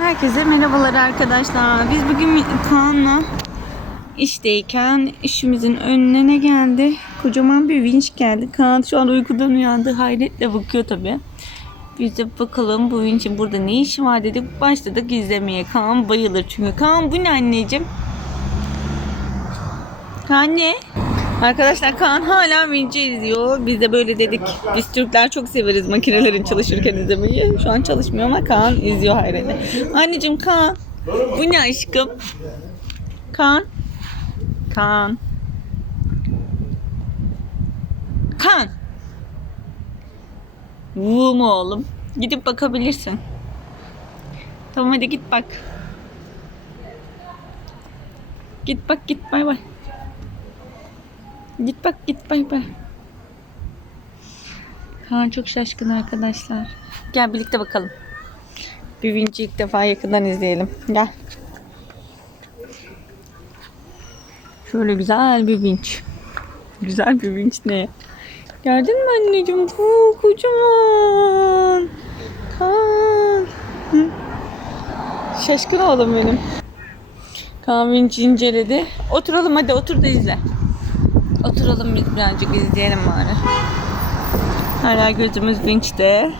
Herkese merhabalar arkadaşlar. Biz bugün Kaan'la işteyken işimizin önüne ne geldi? Kocaman bir vinç geldi. Kaan şu an uykudan uyandı. Hayretle bakıyor tabi. Biz de bakalım bu vinçin burada ne işi var dedik. Başladık izlemeye. Kaan bayılır çünkü. Kaan bu ne anneciğim? Kaan ne? Arkadaşlar Kaan hala vinci izliyor. Biz de böyle dedik. Biz Türkler çok severiz makinelerin çalışırken izlemeyi. Şu an çalışmıyor ama Kaan izliyor hayretle. Anneciğim Kaan. Bu ne aşkım? Kaan. Kaan. Kaan. Bu mu oğlum? Gidip bakabilirsin. Tamam hadi git bak. Git bak git bay bay. Git bak git bay bay. Kaan çok şaşkın arkadaşlar. Gel birlikte bakalım. Bir vinci ilk defa yakından izleyelim. Gel. Şöyle güzel bir vinç. Güzel bir vinç ne? Gördün mü anneciğim? Bu kocaman. Kaan. Şaşkın oğlum benim. Kaan vinci inceledi. Oturalım hadi otur da izle. Oturalım biz birazcık izleyelim bari. Hala gözümüz vinçte.